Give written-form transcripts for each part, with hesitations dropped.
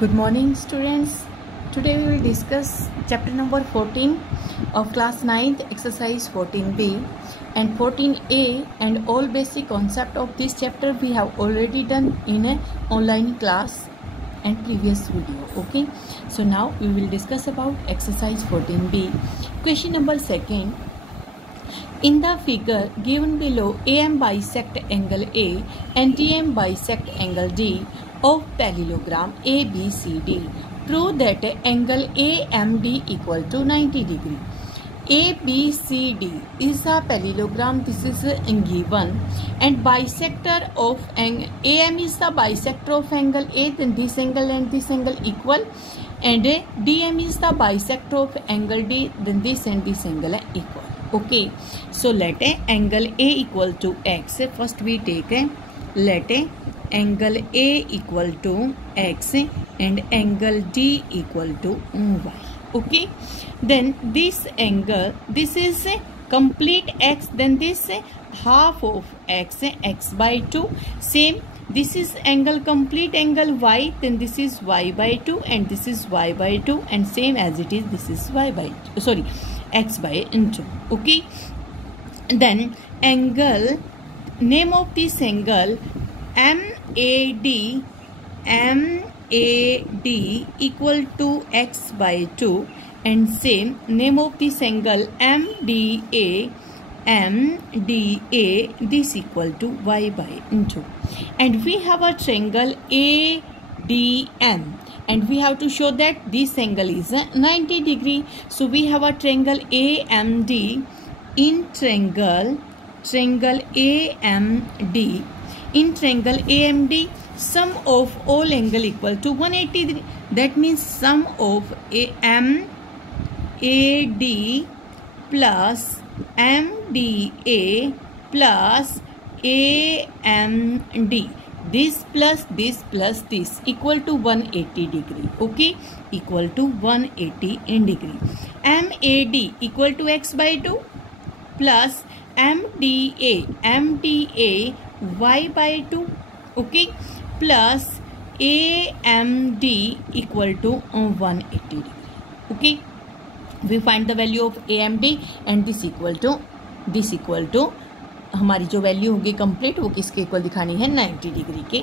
Good morning, students. Today we will discuss chapter number 14 of class 9th, exercise 14b and 14a, and all basic concept of this chapter we have already done in an online class and previous video. Okay, so now we will discuss about exercise 14b. Question number 2. In the figure given below, AM bisect angle A and DM bisect angle D of parallelogram ABCD. Prove that angle AMD equal to 90 degree. ABCD is a parallelogram. This is given, and bisector of angle AM is the bisector of angle A. Then this angle and this angle equal, and DM is the bisector of angle D. Then this and this angle are equal. Okay, so let angle A equal to X. First we take let angle A equal to X and angle D equal to Y. Okay, then this angle, this is complete X, then this half of X, X by 2. Same, this is angle complete angle Y, then this is Y by 2 and this is Y by 2, and same as it is, this is Y by 2, sorry, X by 2. Okay, then angle, name of this angle MAD equal to X by 2, and same name of this angle MDA this equal to Y by 2. And we have a triangle ADM, and we have to show that this angle is 90 degree. So we have a triangle AMD. In triangle AMD, in triangle AMD, sum of all angle equal to 180 degree. That means sum of MAD plus MDA plus AMD, this plus this equal to 180 degree. Okay, equal to 180 degree. MAD equal to X by 2 plus MDA Y by 2. Okay, plus AMD equal to 180 degree. Okay, we find the value of AMD and this equal to हमारी जो value होगी complete, वो किसके equal दिखानी है, 90 degree के.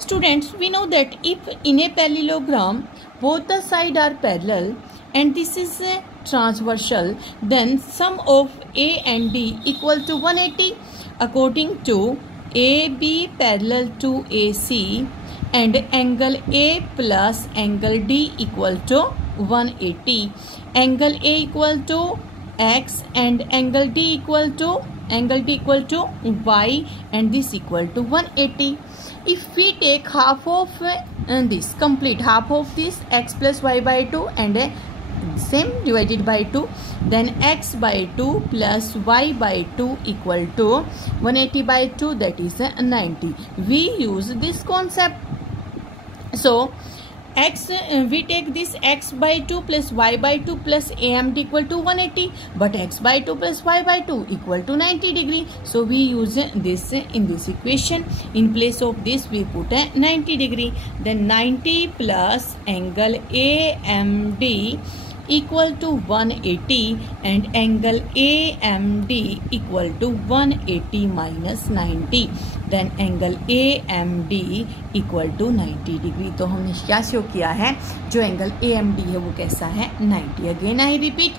Students, we know that if in a parallelogram both the side are parallel and this is transversal, then sum of A and D equal to 180 according to AB parallel to AC and angle A plus angle D equal to 180. Angle A equal to X and angle D equal to Y, and this equal to 180. If we take half of this, complete half of this, X plus Y by 2 and same divided by 2, then X by 2 plus Y by 2 equal to 180 by 2, that is 90. We use this concept. So X, we take this X by 2 plus Y by 2 plus AMD equal to 180, but X by 2 plus Y by 2 equal to 90 degree. So we use this in this equation. In place of this we put a 90 degree. Then 90 plus angle AMD equal to 180 and angle AMD equal to 180 minus 90, then angle AMD equal to 90 degree. तो हमने क्या show किया है, जो angle AMD है वो कैसा है, 90. Again I repeat,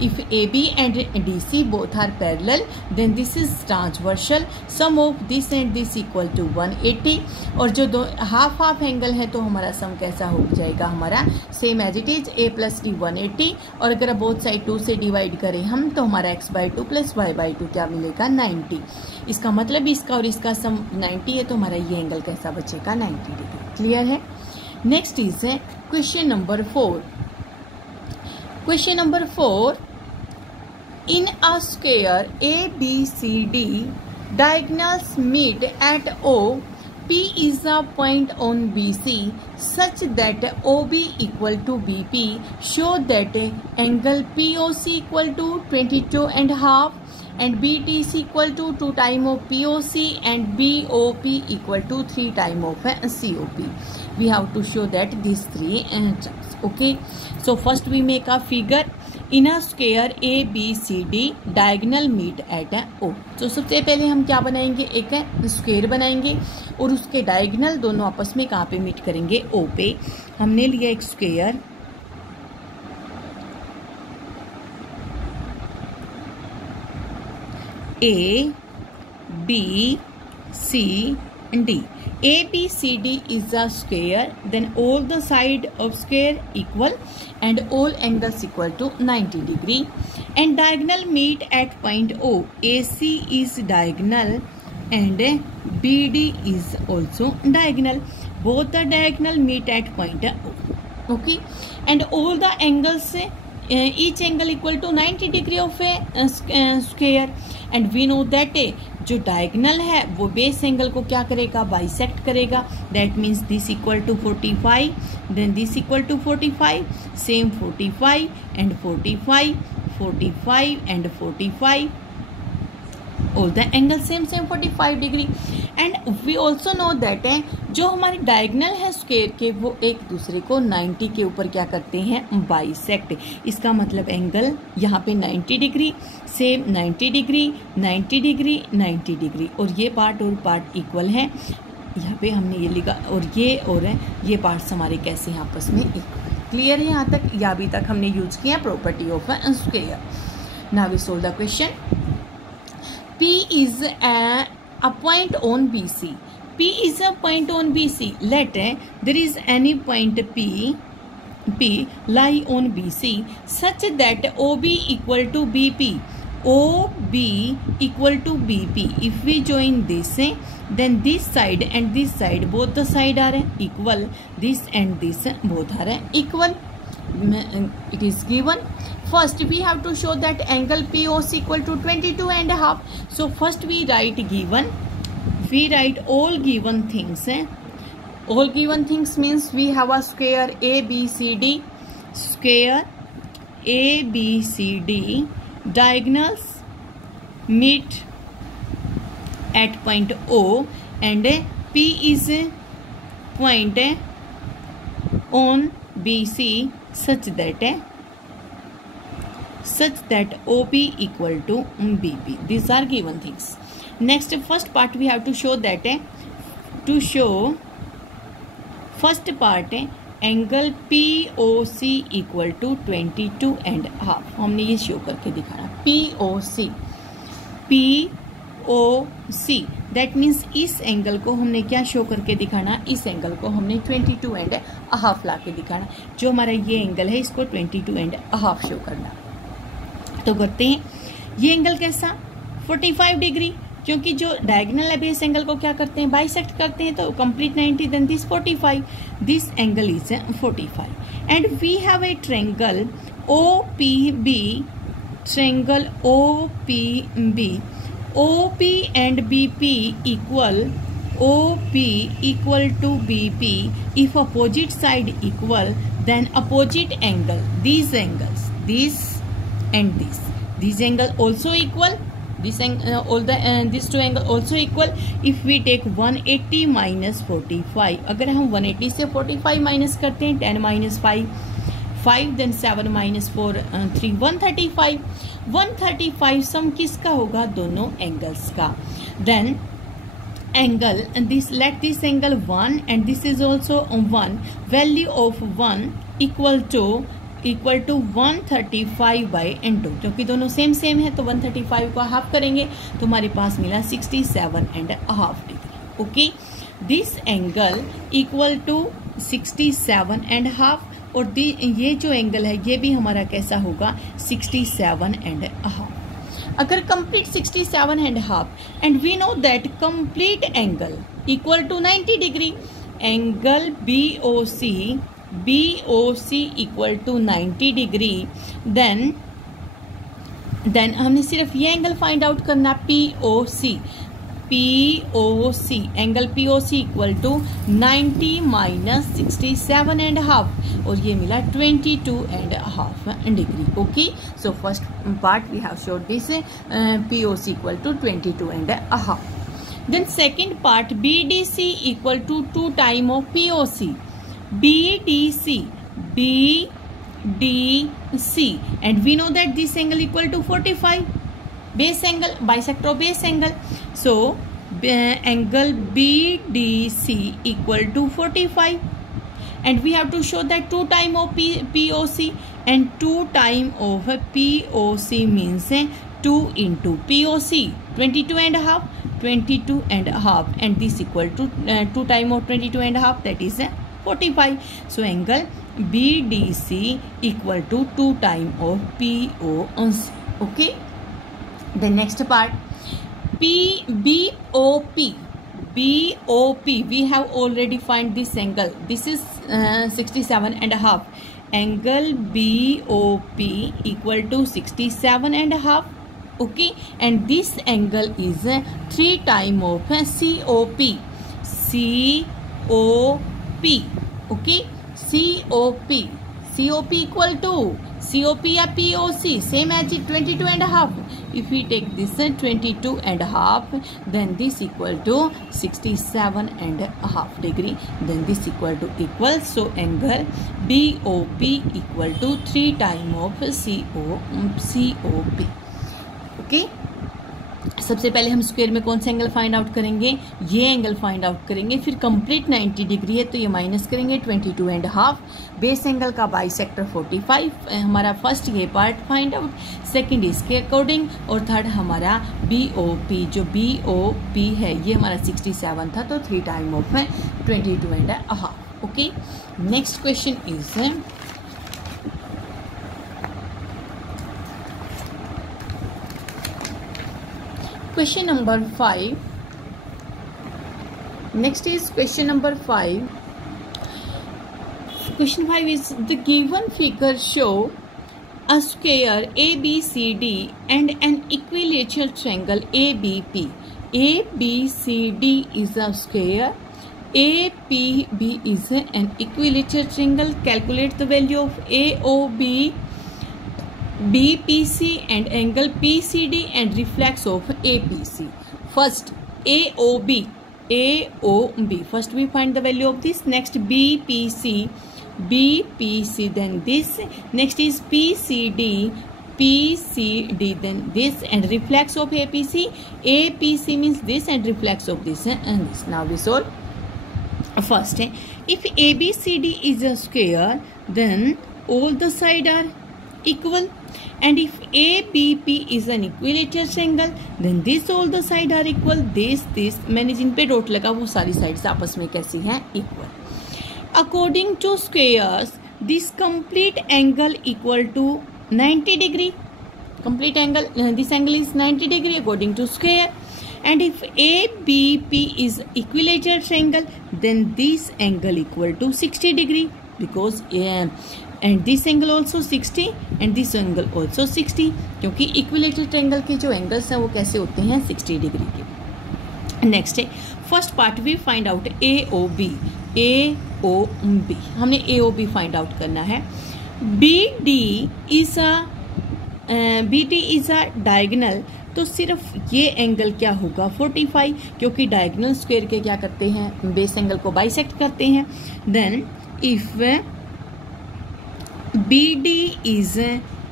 if AB and DC both are parallel, then this is transversal. Sum of this and this equal to 180. और जो दो हाफ हाफ एंगल है तो हमारा सम कैसा हो जाएगा, हमारा same as it is A plus D 180. और अगर बोथ साइड 2 से डिवाइड करें हम तो हमारा X by 2 plus Y by 2 क्या मिलेगा, 90. इसका मतलब इसका और इसका सम 90 है, तो हमारा ये एंगल कैसा बचेगा, 90 डिग्री. क्लियर है. Next is question number 4. Question number 4. In a square ABCD, diagonals meet at O. P is a point on BC such that OB equal to BP. Show that angle POC equal to 22.5 and BTC equal to 2 time of POC and BOP equal to 3 time of COP. We have to show that these three terms. Okay, so first we make a figure in a square ABCD diagonal meet at O. तो सबसे पहले हम क्या बनाएंगे, एक square बनाएंगे और उसके डायगोनल दोनों आपस में कहाँ पे मीट करेंगे, O पे. हमने लिया एक square A B C D. ABCD is a square, then all the side of square equal and all angles equal to 90 degree and diagonal meet at point O. AC is diagonal and BD is also diagonal. Both the diagonal meet at point O. Okay, and all the angles, each angle equal to 90 degree of a square, and we know that जो diagonal है वो base angle को क्या करेगा, bisect करेगा. That means this equal to 45, then this equal to 45, same 45 and 45, 45 and 45, all the angle same 45 degree. And we also know that जो हमारे diagonal है स्क्वायर के वो एक दूसरे को 90 के ऊपर क्या करते हैं, बाइसेक्ट. इसका मतलब एंगल यहाँ पे 90 degree, same 90 degree, 90 degree, 90 degree, और ये पार्ट और पार्ट इक्वल है. यहाँ पे हमने ये लिखा और ये पार्ट्स हमारे कैसे हैं आपस में इक्वल. क्लियर है यहाँ तक, या अभी तक हमने यूज किया property of square. Now we solve the question. P is a point on BC. P is a point on BC. Let there is any point P lie on BC such that OB equal to BP. OB equal to BP. If we join this, then this side and this side, both the side are equal. This and this both are equal. It is given. First we have to show that angle POC equal to 22.5. So first we write given. We write all given things. All given things means we have a square ABCD. Square ABCD. Diagonals meet at point O and P is point on BC such that OP equal to BP. These are given things. Next, first part we have to show that to show first part angle POC equal to 22.5. हमने ये show करके दिखाना. POC that means इस angle को हमने क्या show करके दिखाना, इस एंगल को हमने 22.5 ला के दिखाना. जो हमारा ये एंगल है इसको 22.5 शो करना. तो करते हैं ये एंगल कैसा, 45 डिग्री, क्योंकि जो डायगोनल है बेस एंगल को क्या करते हैं, बाइसेक्ट करते हैं. तो complete 90, then this 45, this angle is 45 and we have a triangle OPB. Triangle OPB. OP and BP equal. OP equal to BP. If opposite side equal, then opposite angle, these angles, this and this, these angle also equal. This these two angle also equal. If we take 180 minus 45, अगर हम 180 से 45 minus करते हैं, 10 minus 5, then 7 minus 4, 3, 135. 135 सम किसका होगा, दोनों angles का. Then angle this, let this angle 1 and this is also 1. Value of 1 equal to 135 by n2. क्योंकि दोनों सेम है तो 135 को हाफ करेंगे तो हमारे पास मिला 67.5 degree. Okay, this angle equal to 67.5 और ये जो एंगल है ये भी हमारा कैसा होगा, 67.5. अगर complete 67.5 and we know that complete angle equal to 90 degree. Angle BOC equal to 90 degree. Then हमने सिर्फ ये एंगल फाइंड आउट करना, POC POC, angle POC equal to 90 minus 67.5 और ये मिला 22.5 degree. Okay, so first part we have shown this POC equal to 22.5. Then second part, BDC equal to 2 time of POC. BDC, and we know that this angle equal to 45. Base angle, bisector of base angle. So angle BDC equal to 45. And we have to show that 2 time of POC, and 2 time of POC means 2 into POC, 22.5, 22.5, and this equal to 2 time of 22.5, that is 45. So angle BDC equal to 2 time of POC. Okay, the next part, BOP. We have already find this angle. This is 67.5. Angle BOP equal to 67.5. Okay, and this angle is 3 time of COP. Okay, COP equal to COP या POC same as 22.5. If we take this 22.5, then this equal to 67.5 degree. Then this equal to equal. So angle BOP equal to 3 time of COP. Okay. सबसे पहले हम square में कौन सा angle find out करेंगे, ये angle find out करेंगे. फिर कंप्लीट 90 डिग्री है तो ये माइनस करेंगे 22.5. बेस एंगल का बाइसेक्टर 45. हमारा फर्स्ट ये पार्ट फाइंड आउट, सेकंड इसके अकॉर्डिंग, और थर्ड हमारा BOP. जो BOP है ये हमारा 67 था तो 3 time of 22.5. Okay, next question is question number 5. Next is question number 5. Question 5 is the given figure show a square ABCD and an equilateral triangle ABP. ABCD is a square, APB is an equilateral triangle. Calculate the value of AOB, BPC and angle PCD and reflex of APC. First AOB. First we find the value of this. Next BPC, then this. Next is PCD, then this, and reflex of APC. APC means this and reflex of this and this. Now we solve. First, if ABCD is a square, then all the sides are equal. And if ABP is an equilateral triangle, then this all the sides are equal. This मैंने जिन पे dot लगा वो सारी sides आपस में कैसी हैं, equal. According to squares, this complete angle equal to 90 degree. Complete angle, this angle is 90 degree according to square. And if ABP is equilateral triangle, then this angle equal to 60 degree because and this angle also 60 and this angle also 60, क्योंकि equilateral triangle के जो angles हैं वो कैसे होते हैं, 60 degree के. Next है first part, we find out AOB. हमने AOB फाइंड आउट करना है. BD इज अ डायगोनल, तो सिर्फ ये एंगल क्या होगा 45, क्योंकि डायगोनल स्क्वायर के क्या करते हैं, बेस एंगल को बाइसेक्ट करते हैं. Then if BD is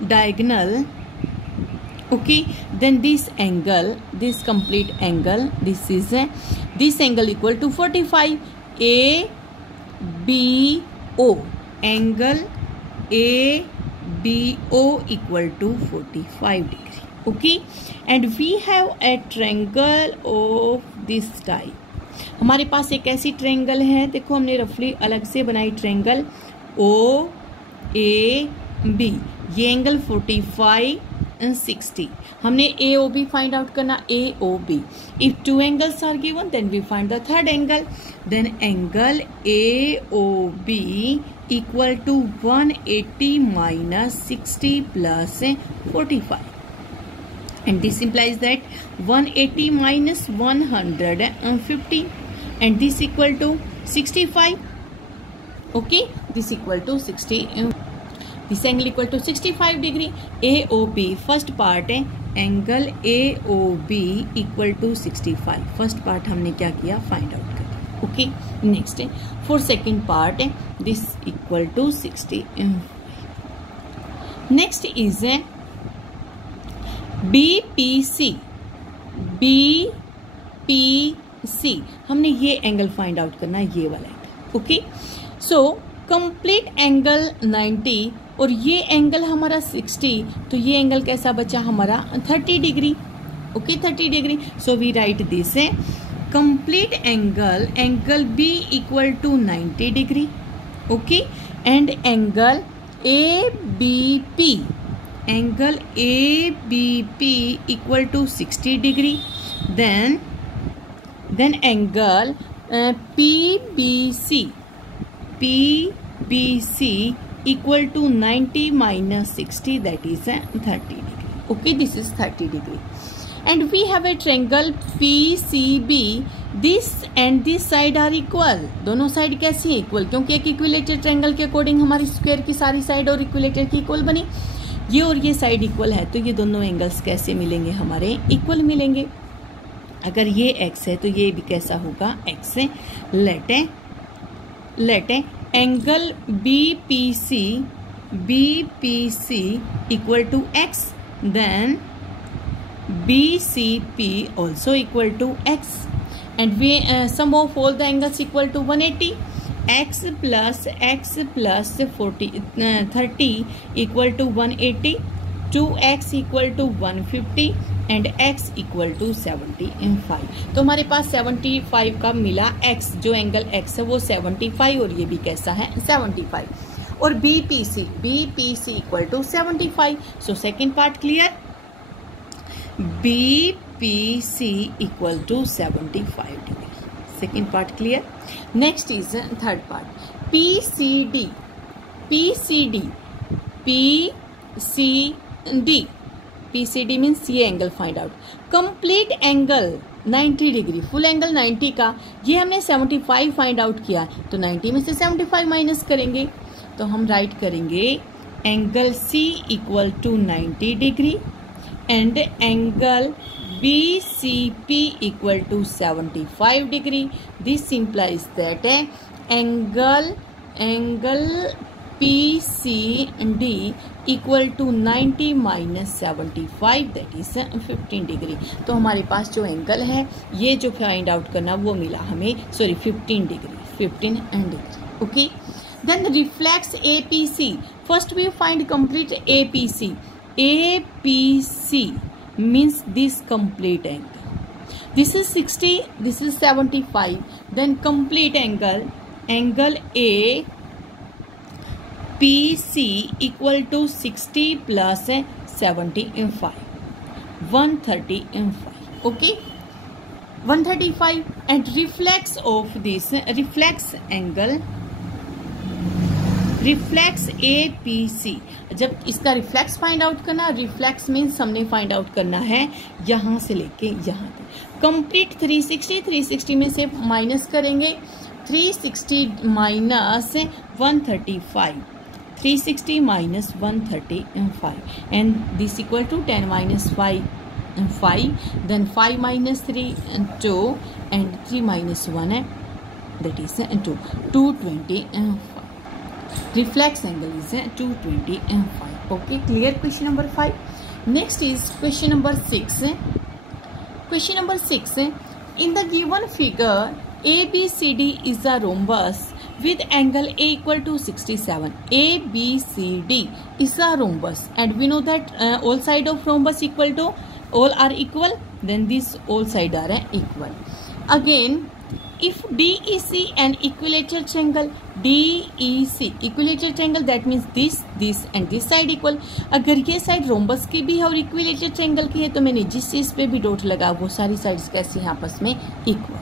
diagonal, okay, then this angle, this complete angle, this angle equal to 45. ABO, angle ABO equal to 45 degree. Okay, and we have a triangle of this type. हमारे पास एक ऐसी triangle है, देखो हमने रफली अलग से बनाई ट्रायंगल OAB. ये एंगल 45 and 60. हमने AOB फाइंड आउट करना. AOB, if two angles are given then we find the third angle. Then angle AOB equal to 180 minus 60 plus 45. and this implies that 180 minus 150 and this equal to 65. Okay, this equal to 60, this angle equal to 65 degree. AOB first part है, angle AOB equal to 65. First part हमने क्या किया, find out कर. Okay, next है for second part है, this equal to 60. Next is BPC. BPC हमने ये angle find out करना है, ये वाला angle. Okay, so complete angle 90 और ये एंगल हमारा 60, तो ये एंगल कैसा बचा हमारा 30 degree. Okay, 30 degree. So we write this है complete angle B equal to 90 degree. Okay, and angle ABP equal to 60 degree. Then angle PBC equal to 90 minus 60, that is 30 degree. Okay, this is 30 degree. And we have a triangle PCB. This and this side are equal. दोनों side कैसी है, equal, क्योंकि एक equilateral triangle के according हमारी square की सारी side और इक्विलेटर की इक्वल बनी. ये और ये साइड इक्वल है, तो ये दोनों एंगल्स कैसे मिलेंगे, हमारे इक्वल मिलेंगे. अगर ये x है तो ये भी कैसा होगा, x है. Let angle BPC equal to x, then BCP also equal to x, and we sum of all the angles equal to 180. x plus 30 equal to 180, 2x equal to 150 and x equal to 75. तो हमारे पास 75 का मिला. x जो angle x है वो 75 और ये भी कैसा है 75. और BPC equal to 75. So second part clear. BPC equal to 75 degree. Second part clear. Next is third part. PCD means ये angle find out. Complete angle 90 degree, full angle 90 का, ये हमने 75 फाइंड आउट किया, तो 90 में से 75 माइनस करेंगे, तो हम राइट करेंगे angle C equal to 90 degree and angle BCP equal to 75 degree. This implies that angle PCD equal to 90 minus 75, that is 15 degree. तो हमारे पास जो एंगल है, ये जो फाइंड आउट करना वो मिला हमें, 15 degree. Okay. Then reflex APC. First we find complete APC. APC means this complete angle. This is 60, this is 75. Then complete angle APC equal to 60 plus 75, 135. Okay, 135. And reflex of this reflex APC. जब इसका reflex find out करना, reflex means हमने find out करना है यहाँ से लेके यहाँ तक. कंप्लीट 360 में से माइनस करेंगे, 360 minus 135, 360 minus 135 and this equal to 10 minus 5, then 5 minus 3 and 2 and 3 minus 1 है, that is 225. Reflex angle is 225. Okay, clear question number 5. Next is question number 6. Question number 6. In the given figure, ABCD is a rhombus with angle A equal to 67. ABCD is a rhombus, and we know that all side of rhombus equal to all are equal. Then these all side are equal. Again, if DEC an equilateral triangle, DEC equilateral triangle, that means this and this side equal. अगर ये side rhombus की भी है और equilateral triangle की है, तो मैंने जिस चीज पे भी डॉट लगा वो सारी साइड्स कैसी हैं आपस में इक्वल.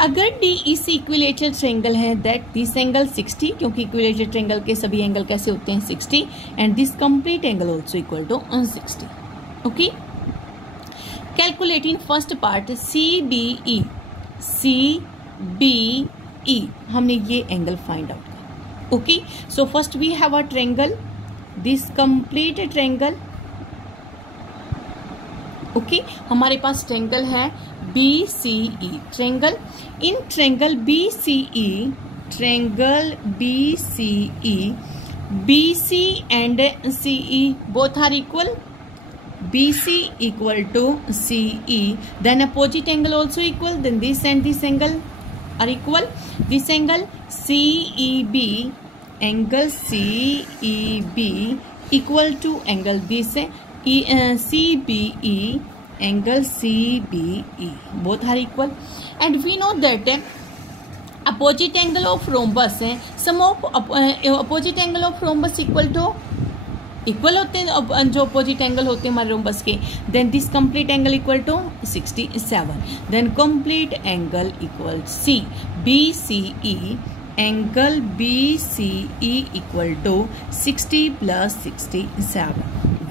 अगर DEC इक्विलेटरल ट्रायंगल है, दैट दिस एंगल 60, क्योंकि इक्विलेटरल ट्रायंगल के सभी एंगल कैसे होते हैं 60, and this complete angle also equal to 60. Okay, Calculating first part CBE. CBE हमने ये एंगल फाइंड आउट किया. Okay, so first we have a triangle, this complete triangle. Okay, हमारे पास ट्रायंगल है BCE. Triangle, in triangle BCE, BC and CE both are equal. BC equal to CE, then opposite angle also equal, then this and this angle are equal. This angle CEB, angle CEB equal to angle this CBE, angle CBE, both are equal. And we know that opposite angle of rhombus है, sum of opposite angle of rhombus equal to equal होते हैं जो opposite angle होते हैं हमारे rhombus के. Then this complete angle equal to 67. Then complete angle equal C BCE, angle BCE equal to 60 plus 67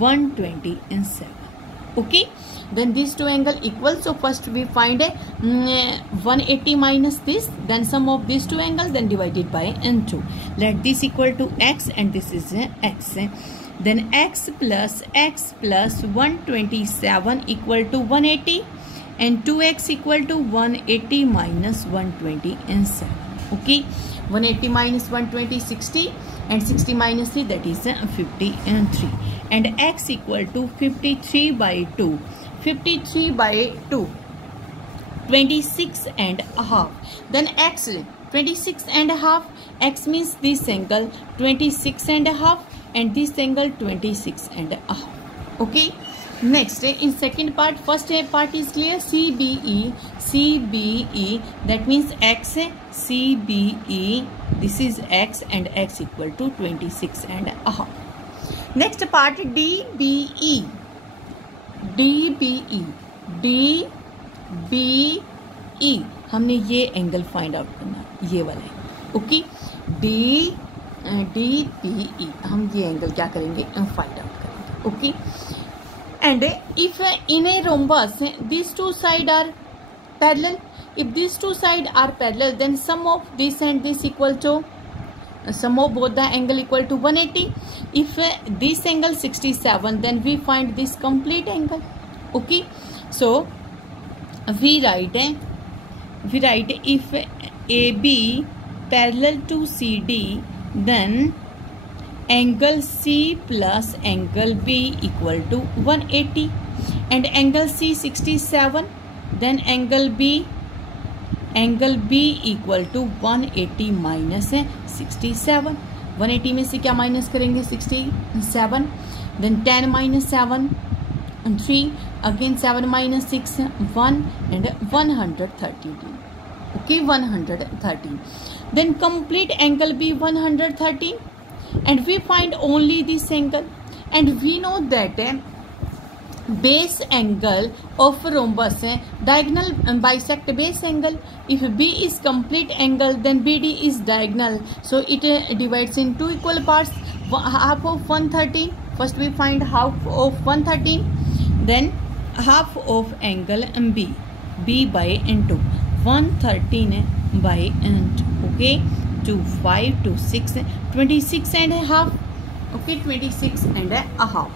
127. Okay, then these two angle equal. So first we find a 180 minus this, then sum of these two angles, then divided by 2. Let this equal to x and this is x. Then x plus 127 equal to 180 and 2x equal to 180 minus 127. Okay, 180 minus 120 60 and 60 minus 3, that is 53, and x equal to 53 by 2, 53 by 2, 26 and a half. Then x 26 and a half, x means this angle 26 and a half and this angle 26 and a half. Okay, next in second part, first part is clear. CBE, that means x CBE, this is x and x equal to 26 and a half. Next part DBE, हमने ये angle find out करना, ये वाला है. Okay, DBE हम ये angle क्या करेंगे, फाइंड आउट करेंगे. Okay, and if in a rhombus these two sides are parallel, if these two sides are parallel, then sum of this and this equal to sum of both the angle equal to 180. If this angle 67, then we find this complete angle. Okay, so we write if AB parallel to CD, then angle C plus angle B equal to 180, and angle C 67, then angle B equal to 180 minus 67. 180 में से क्या minus करेंगे, 67. then 10 minus 7 and 3, again 7 minus 6 1, and 130. Okay, 130. Then complete angle B 130, and we find only this angle, and we know that base angle of rhombus diagonal bisect base angle. If B is complete angle, then BD is diagonal, so it divides in two equal parts. Half of 113, first we find half of 113, then half of angle B by 2, 113 by 2. Okay, 2 5 2 6, 26 and a half. Okay, 26 and a half.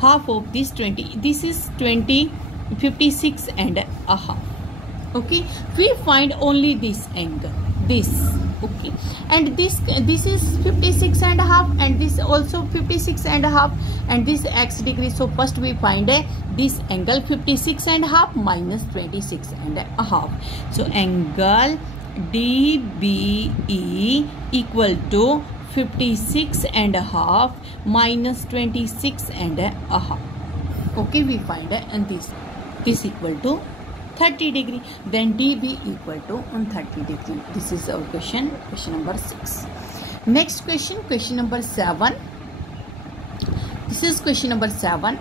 Half of this 20, this is 20, 56 and a half. Okay, we find only this angle, this. Okay, and this is 56 and a half, and this also 56 and a half, and this x degree. So first we find this angle 56 and a half minus 26 and a half. So angle DBE equal to 56 and a half minus 26 and a half. Okay, we find this equal to 30 degree. Then DB equal to 30 degree. This is our question number 6. Next question number 7. This is question number 7.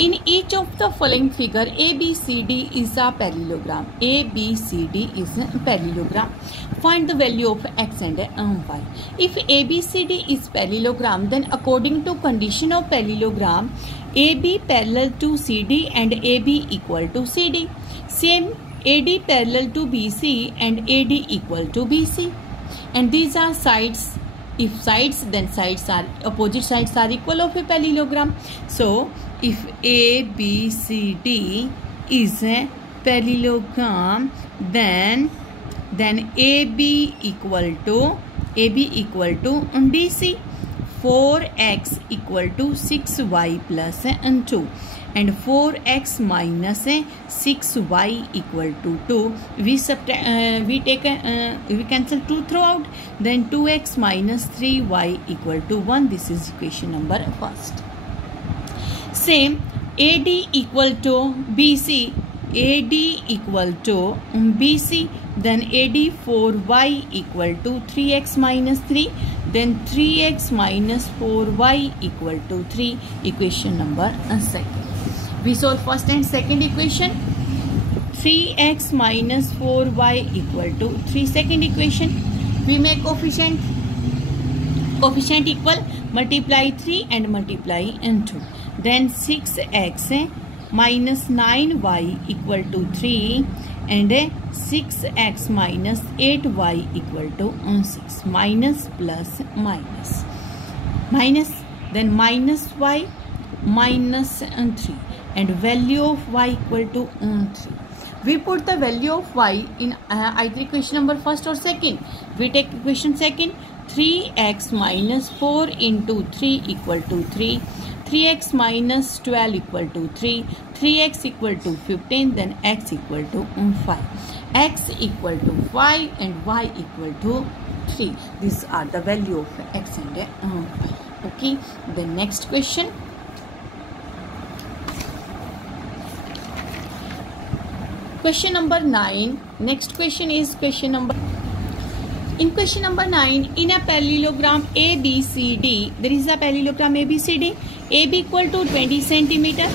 In each of the following figure, ABCD is a parallelogram. ABCD is a parallelogram. Find the value of x and y. If ABCD is parallelogram, then according to condition of parallelogram, AB parallel to CD and AB equal to CD. Same AD parallel to BC and AD equal to BC. And these are sides. If sides, then sides are opposite sides are equal of a parallelogram. So if ABCD is a parallelogram, then AB equal to DC. 4x equal to 6y plus 2 and 4x minus 6y equal to 2. We cancel 2 throughout. Then 2x minus 3y equal to 1. This is equation number first. Same AD equal to BC. AD equal to BC. Then AD 4y equal to 3x minus 3. Then 3x minus 4y equal to 3. Equation number second. We solve first and second equation. 3x minus 4y equal to 3. Second equation. We make coefficient equal. Multiply 3 and multiply 2. Then 6x minus 9y equal to 3 and 6x minus 8y equal to 6. Minus plus minus. Minus, then minus y minus 3 and value of y equal to 3. We put the value of y in either equation number first or second. We take equation second. 3x minus 4 into 3 equal to 3. 3x minus 12 equal to 3. 3x equal to 15. Then x equal to 5. X equal to 5 and y equal to 3. These are the value of x and y. Okay. The next question. Question number 9. Next question is question number. In question number 9, in a parallelogram ABCD, there is a parallelogram ABCD. AB equal to 20 centimeter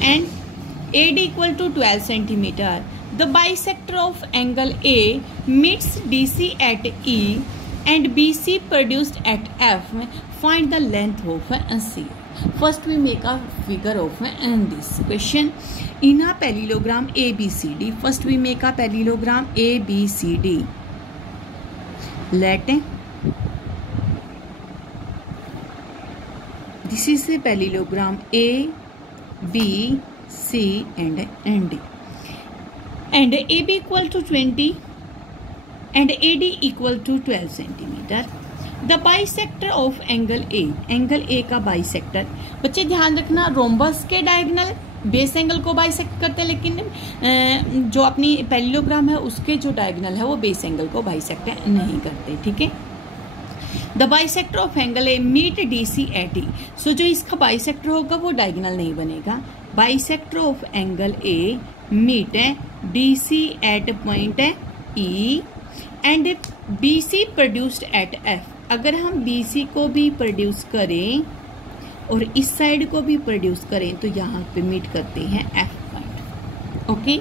and AD equal to 12 centimeter. The bisector of angle A meets DC at E and BC produced at F. Find the length of C. First we make a figure of this question. In a parallelogram ABCD, first we make a parallelogram ABCD. Let this is a parallelogram A, B, C and D. And AB equal to 20 and AD equal to 12 centimeter. The bisector of angle A. Angle A का bisector. बच्चे ध्यान रखना rhombus के diagonal base angle को bisect करते हैं, लेकिन जो अपनी पैरेललोग्राम है उसके जो डायगोनल है वो बेस एंगल को बाइसेक्ट नहीं करते. ठीक है. The bisector of angle A meet DC at E. So जो इसका बाइसेक्टर होगा वो डायगोनल नहीं बनेगा. Bisector of angle A meet DC at point E and BC produced at F. अगर हम BC को भी प्रोड्यूस करें और इस साइड को भी प्रोड्यूस करें तो यहाँ पे मीट करते हैं F point. Okay.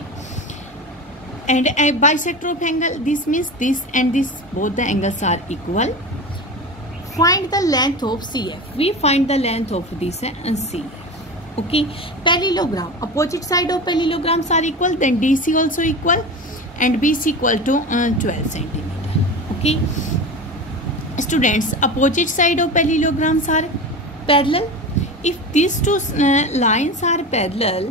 And bisector of angle this means this and this both the angles are equal. Find the length of CF. We find the length of this CF. Okay. Parallelogram opposite side of parallelograms are equal. Then DC also equal and BC equal to 12 centimeter. Okay. Students, opposite side of parallelograms are parallel. If these two lines are parallel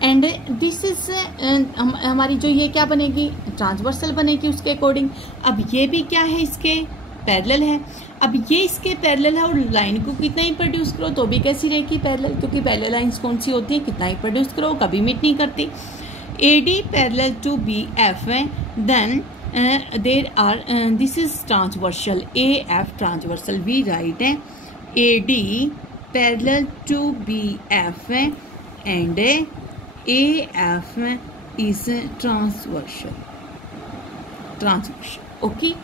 and this is हमारी जो ये क्या बनेगी transversal बनेगी उसके according. अब ये भी क्या है इसके पैरेलल है. अब ये इसके पैरेलल है और लाइन को कितना ही प्रोड्यूस करो तो भी कैसी रहेगी पैरेलल, क्योंकि पैरेलल लाइंस कौन सी होती है कितना ही प्रोड्यूस करो कभी मीट नहीं करती. AD parallel to BF, then there are this is transversal. AF transversal. We write AD parallel to BF and AF is transversal. Okay.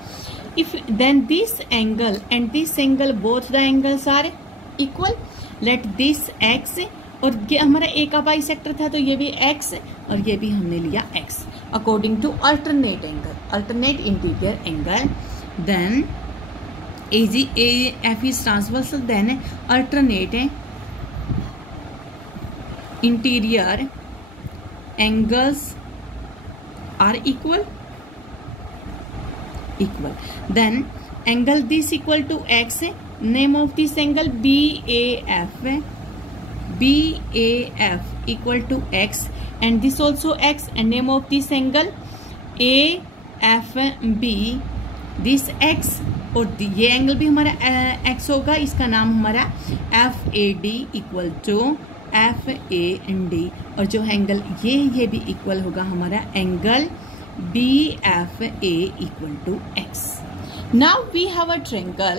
If then this angle and this angle, both the angles are equal. Let this X और ये हमारा ए का by sector था तो ये भी x और ये भी हमने लिया x according to alternate angle, alternate interior angle. Then AF is transversal, then alternate interior angles are equal. Then angle this equal to x, name of this angle BAF equal to x, and this also x, and name of this angle AFB, this x और ये angle भी हमारा x होगा, इसका नाम हमारा FAD equal to FAD, और जो एंगल ये भी इक्वल होगा हमारा angle BFA equal to x. Now we have a triangle,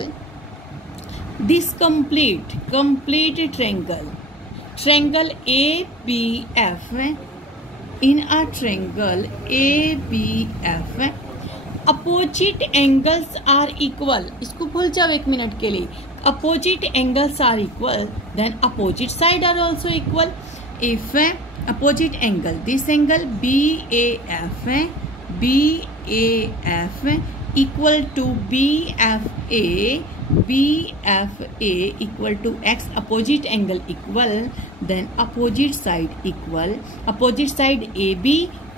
this complete triangle ABF, in a triangle ABF opposite angles are equal. इसको भूल जाओ एक मिनट के लिए. Opposite angles are equal, then opposite side are also equal. If opposite angle, this angle BAF equal to BFA equal to x, opposite angle equal, then opposite side equal, opposite side AB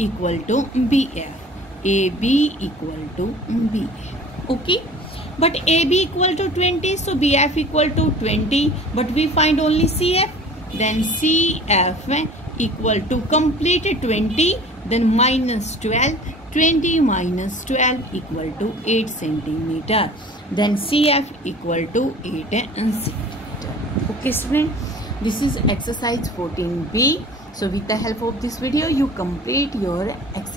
equal to BF, AB equal to BF. Okay, but AB equal to 20, so BF equal to 20, but we find only CF. Then CF equal to complete 20, then minus 12, 20 minus 12 equal to 8 centimeter. Then CF equal to 8 centimeter. Okay student, this is exercise 14B. So with the help of this video you complete your exercise.